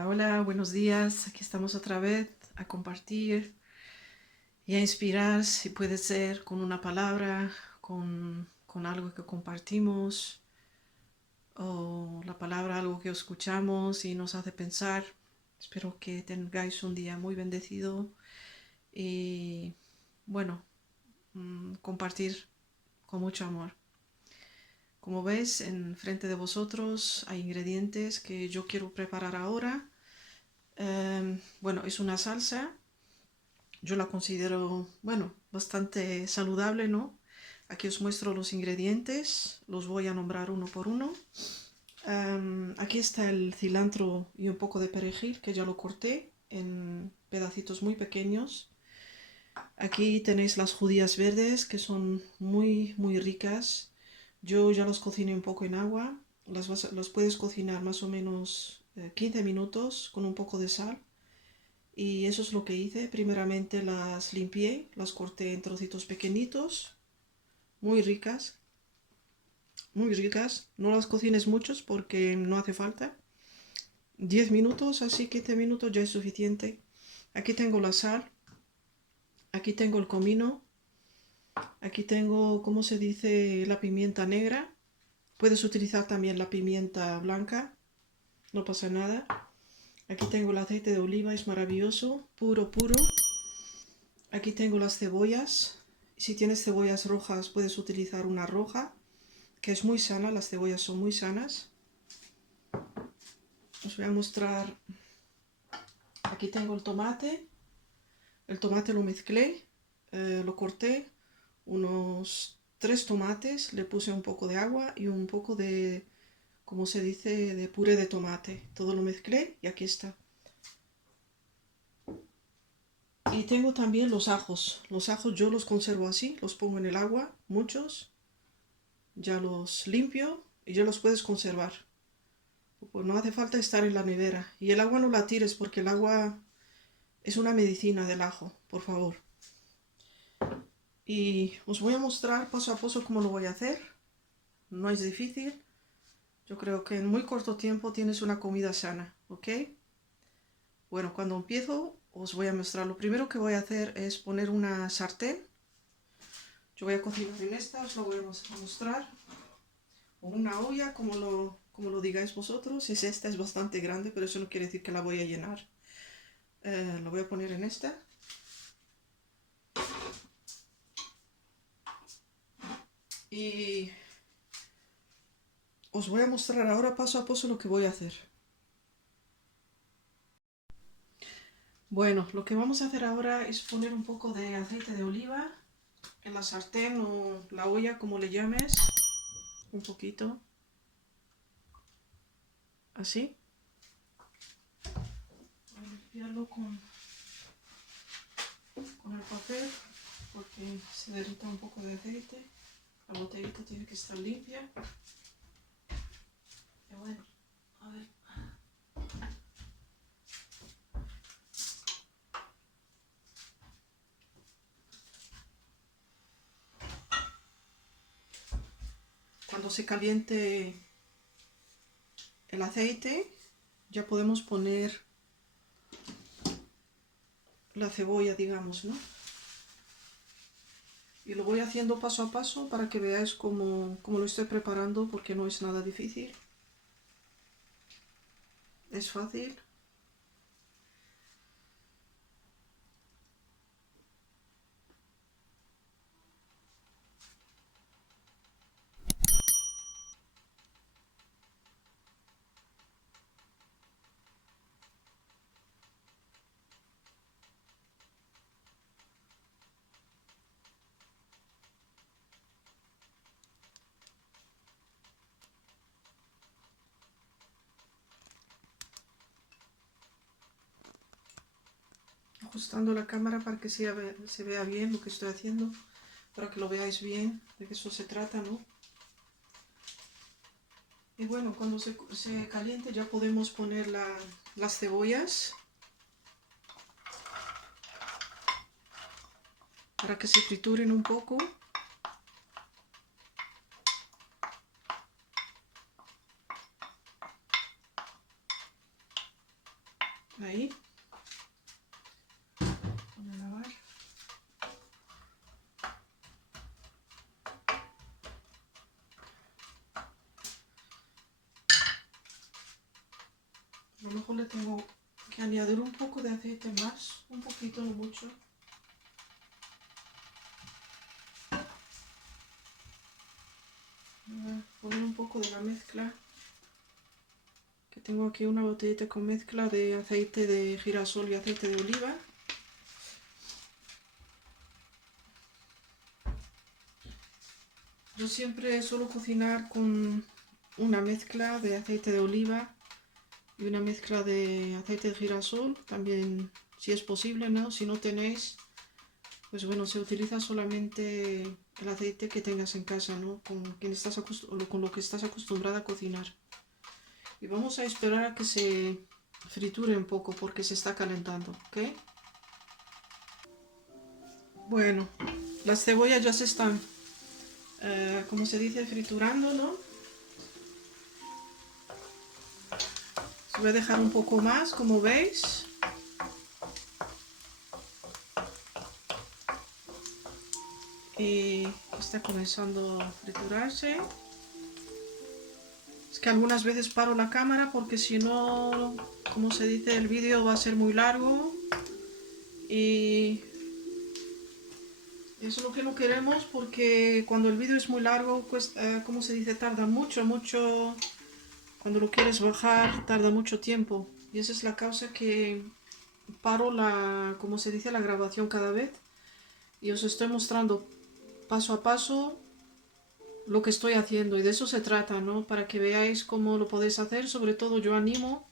Hola, hola, buenos días. Aquí estamos otra vez a compartir y a inspirar, si puede ser, con una palabra, con algo que compartimos, o la palabra, algo que escuchamos y nos hace pensar. Espero que tengáis un día muy bendecido y, bueno, compartir con mucho amor. Como veis, frente de vosotros hay ingredientes que yo quiero preparar ahora. Bueno, es una salsa. Yo la considero, bueno, bastante saludable, ¿no? Aquí os muestro los ingredientes, los voy a nombrar uno por uno. Aquí está el cilantro y un poco de perejil, que ya lo corté en pedacitos muy pequeños. Aquí tenéis las judías verdes, que son muy, muy ricas. Yo ya los cociné un poco en agua. Las puedes cocinar más o menos 15 minutos con un poco de sal. Y eso es lo que hice. Primeramente las limpié, las corté en trocitos pequeñitos, muy ricas, muy ricas. No las cocines muchos porque no hace falta. 10 minutos, así 15 minutos ya es suficiente. Aquí tengo la sal, aquí tengo el comino, aquí tengo, ¿cómo se dice? La pimienta negra. Puedes utilizar también la pimienta blanca, no pasa nada. Aquí tengo el aceite de oliva, es maravilloso, puro, puro. Aquí tengo las cebollas. Si tienes cebollas rojas, puedes utilizar una roja, que es muy sana. Las cebollas son muy sanas. Os voy a mostrar. Aquí tengo el tomate. El tomate lo mezclé, lo corté. Unos 3 tomates. Le puse un poco de agua y un poco de, ¿cómo se dice? De puré de tomate. Todo lo mezclé y aquí está. Y tengo también los ajos. Los ajos yo los conservo así, los pongo en el agua, muchos. Ya los limpio y ya los puedes conservar. Pues no hace falta estar en la nevera. Y el agua no la tires porque el agua es una medicina del ajo, por favor. Y os voy a mostrar paso a paso cómo lo voy a hacer. No es difícil. Yo creo que en muy corto tiempo tienes una comida sana, ¿ok? Bueno, cuando empiezo os voy a mostrar. Lo primero que voy a hacer es poner una sartén. Yo voy a cocinar en esta, os lo voy a mostrar. O una olla, como lo digáis vosotros. Si es esta, es bastante grande, pero eso no quiere decir que la voy a llenar. Lo voy a poner en esta. Y os voy a mostrar ahora paso a paso lo que voy a hacer. Bueno, lo que vamos a hacer ahora es poner un poco de aceite de oliva en la sartén o la olla, como le llames. Un poquito. Así. Voy a limpiarlo con el papel porque se derrita un poco de aceite. La botellita tiene que estar limpia. Y bueno, a ver. Cuando se caliente el aceite, ya podemos poner la cebolla, digamos, ¿no? Y lo voy haciendo paso a paso para que veáis cómo lo estoy preparando, porque no es nada difícil. Es fácil. Ajustando la cámara para que se vea bien lo que estoy haciendo, para que lo veáis bien, de que eso se trata, ¿no? Y bueno, cuando se caliente ya podemos poner las cebollas para que se frituren un poco. Ahí. Voy a lavar. A lo mejor le tengo que añadir un poco de aceite más, un poquito, no mucho. Voy a poner un poco de la mezcla. Que tengo aquí una botellita con mezcla de aceite de girasol y aceite de oliva. Yo siempre suelo cocinar con una mezcla de aceite de oliva y una mezcla de aceite de girasol, también si es posible, ¿no? Si no tenéis, pues bueno, se utiliza solamente el aceite que tengas en casa, ¿no? Con lo que estás acostumbrada a cocinar. Y vamos a esperar a que se friture un poco porque se está calentando, ¿ok? Bueno, las cebollas ya se están, como se dice, friturando, ¿no? Voy a dejar un poco más, como veis. Y está comenzando a friturarse. Es que algunas veces paro la cámara porque si no, como se dice, el vídeo va a ser muy largo. Y eso es lo que no queremos porque cuando el vídeo es muy largo, pues, como se dice, tarda mucho. Cuando lo quieres bajar, tarda mucho tiempo. Y esa es la causa que paro como se dice, la grabación cada vez. Y os estoy mostrando paso a paso lo que estoy haciendo. Y de eso se trata, ¿no? Para que veáis cómo lo podéis hacer. Sobre todo yo animo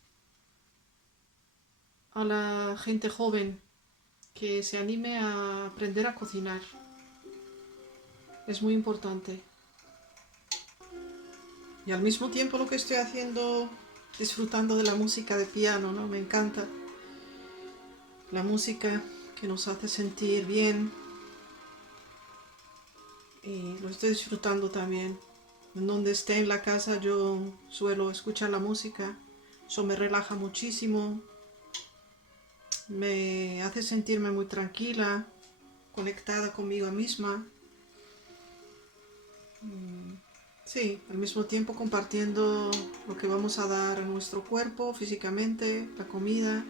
a la gente joven que se anime a aprender a cocinar. Es muy importante. Y al mismo tiempo lo que estoy haciendo, disfrutando de la música de piano, ¿no? Me encanta. La música que nos hace sentir bien. Y lo estoy disfrutando también. En donde esté en la casa yo suelo escuchar la música. Eso me relaja muchísimo. Me hace sentirme muy tranquila, conectada conmigo misma. Sí, al mismo tiempo compartiendo lo que vamos a dar a nuestro cuerpo físicamente, la comida,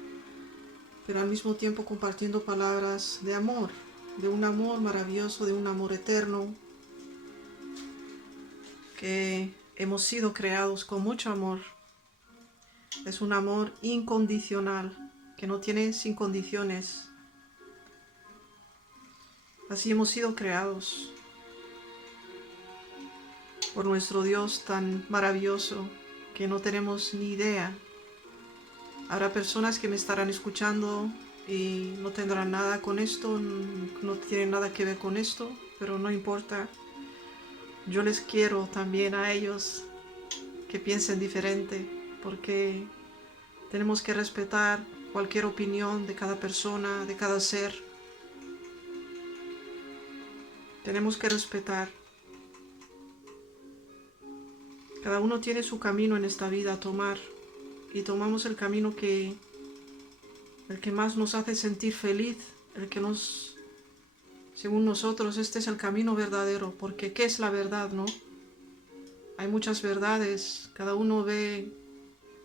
pero al mismo tiempo compartiendo palabras de amor, de un amor maravilloso, de un amor eterno, que hemos sido creados con mucho amor. Es un amor incondicional, que no tiene sin condiciones. Así hemos sido creados por nuestro Dios tan maravilloso que no tenemos ni idea. Habrá personas que me estarán escuchando y no tendrán nada con esto, no tienen nada que ver con esto, pero no importa. Yo les quiero también a ellos que piensen diferente, porque tenemos que respetar cualquier opinión de cada persona, de cada ser. Tenemos que respetar. Cada uno tiene su camino en esta vida a tomar y tomamos el camino el que más nos hace sentir feliz, según nosotros, este es el camino verdadero, porque ¿qué es la verdad, no? Hay muchas verdades, cada uno ve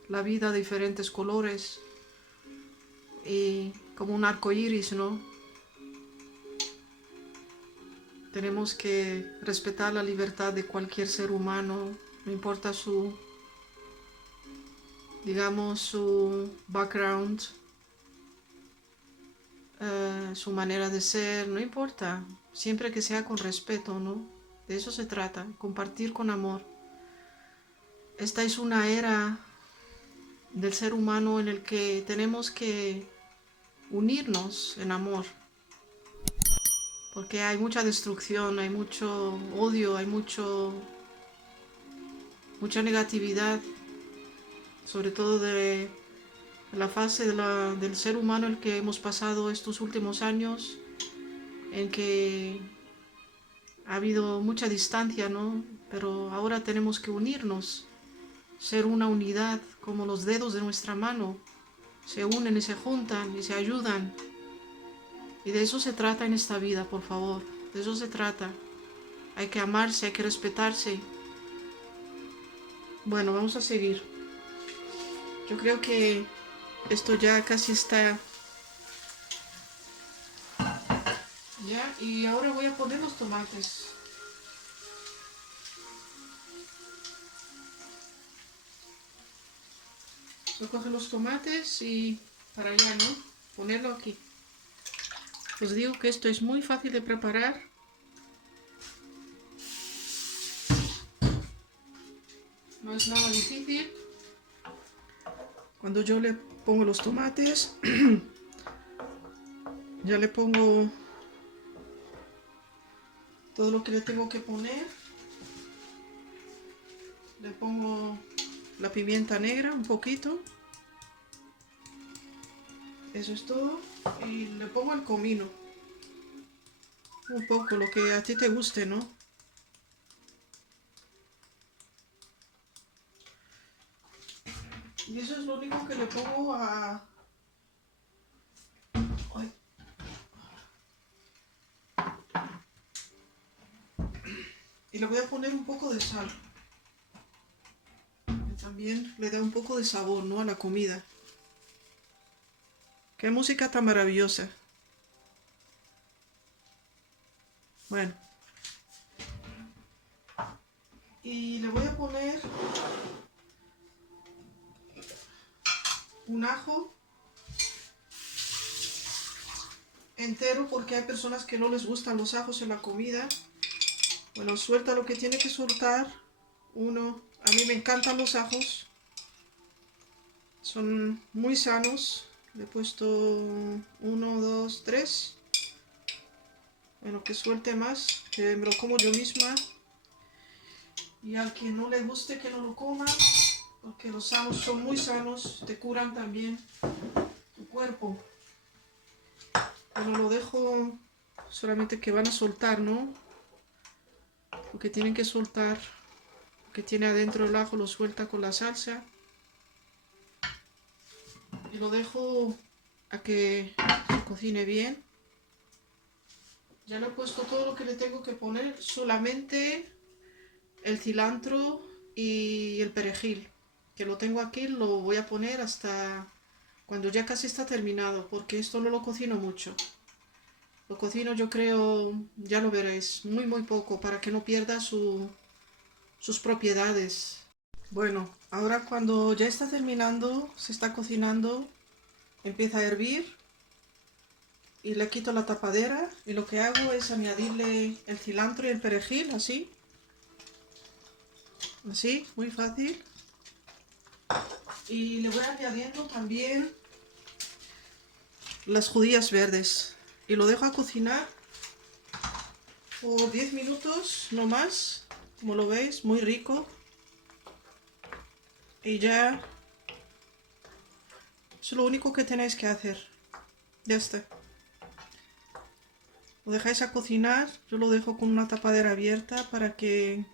la vida de diferentes colores y como un arco iris, ¿no? Tenemos que respetar la libertad de cualquier ser humano, no importa digamos, su background, su manera de ser, no importa, siempre que sea con respeto, ¿no? De eso se trata, compartir con amor. Esta es una era del ser humano en el que tenemos que unirnos en amor, porque hay mucha destrucción, hay mucho odio, hay mucha negatividad, sobre todo de la fase del ser humano en el que hemos pasado estos últimos años, en que ha habido mucha distancia, ¿no? Pero ahora tenemos que unirnos, ser una unidad como los dedos de nuestra mano. se unen y se juntan y se ayudan. Y de eso se trata en esta vida, por favor. De eso se trata. Hay que amarse, hay que respetarse. Bueno, vamos a seguir. Yo creo que esto ya casi está. Ya, y ahora voy a poner los tomates. Voy a coger los tomates y para allá, ¿no? Ponerlo aquí. Os digo que esto es muy fácil de preparar. No es nada difícil. Cuando yo le pongo los tomates, ya le pongo todo lo que le tengo que poner. Le pongo la pimienta negra un poquito. Eso es todo. Y le pongo el comino. Un poco, lo que a ti te guste, ¿no? Y eso es lo único que le pongo a... Ay. Y le voy a poner un poco de sal. Que también le da un poco de sabor, ¿no? A la comida. Qué música tan maravillosa. Bueno. Y le voy a poner un ajo entero porque hay personas que no les gustan los ajos en la comida. Bueno, suelta lo que tiene que soltar. Uno, a mí me encantan los ajos. Son muy sanos. Le he puesto 1, 2, 3. Bueno, que suelte más, que me lo como yo misma. Y al que no le guste que no lo coma, porque los ajos son muy sanos, te curan también tu cuerpo. Bueno, lo dejo solamente que van a soltar, ¿no? Porque tienen que soltar. Lo que tiene adentro el ajo lo suelta con la salsa. Y lo dejo a que se cocine bien. Ya le he puesto todo lo que le tengo que poner, solamente el cilantro y el perejil, que lo tengo aquí, lo voy a poner hasta cuando ya casi está terminado, porque esto no lo cocino mucho. Lo cocino, yo creo, ya lo veréis, muy poco, para que no pierda sus propiedades. Bueno, ahora cuando ya está terminando, se está cocinando, empieza a hervir y le quito la tapadera y lo que hago es añadirle el cilantro y el perejil, así, muy fácil. Y le voy añadiendo también las judías verdes y lo dejo a cocinar por 10 minutos, no más, como lo veis, muy rico. Y ya es lo único que tenéis que hacer. Ya está. Lo dejáis a cocinar, yo lo dejo con una tapadera abierta para que,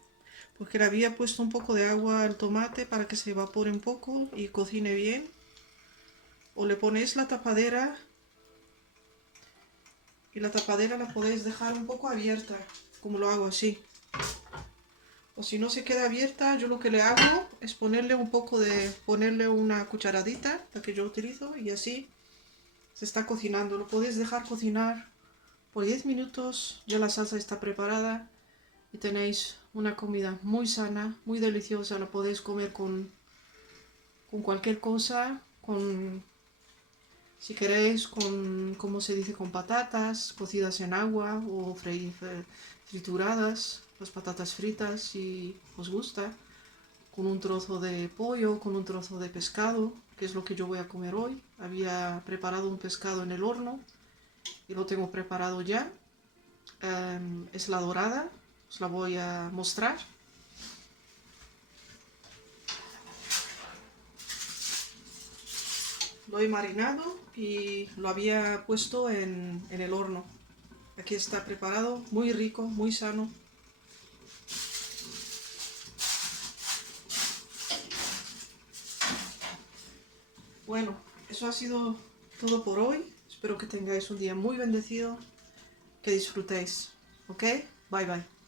porque le había puesto un poco de agua al tomate para que se evapore un poco y cocine bien. O le ponéis la tapadera y la tapadera la podéis dejar un poco abierta, como lo hago así. O si no se queda abierta, yo lo que le hago es ponerle ponerle una cucharadita, la que yo utilizo, y así se está cocinando. Lo podéis dejar cocinar por 10 minutos, ya la salsa está preparada y tenéis una comida muy sana, muy deliciosa. La podéis comer con cualquier cosa, si queréis, como se dice, con patatas cocidas en agua o trituradas, las patatas fritas si os gusta, con un trozo de pollo, con un trozo de pescado, que es lo que yo voy a comer hoy. Había preparado un pescado en el horno y lo tengo preparado ya. Es la dorada, os la voy a mostrar. Lo he marinado y lo había puesto en el horno. Aquí está preparado, muy rico, muy sano. Bueno, eso ha sido todo por hoy. Espero que tengáis un día muy bendecido, que disfrutéis. ¿Ok? Bye bye.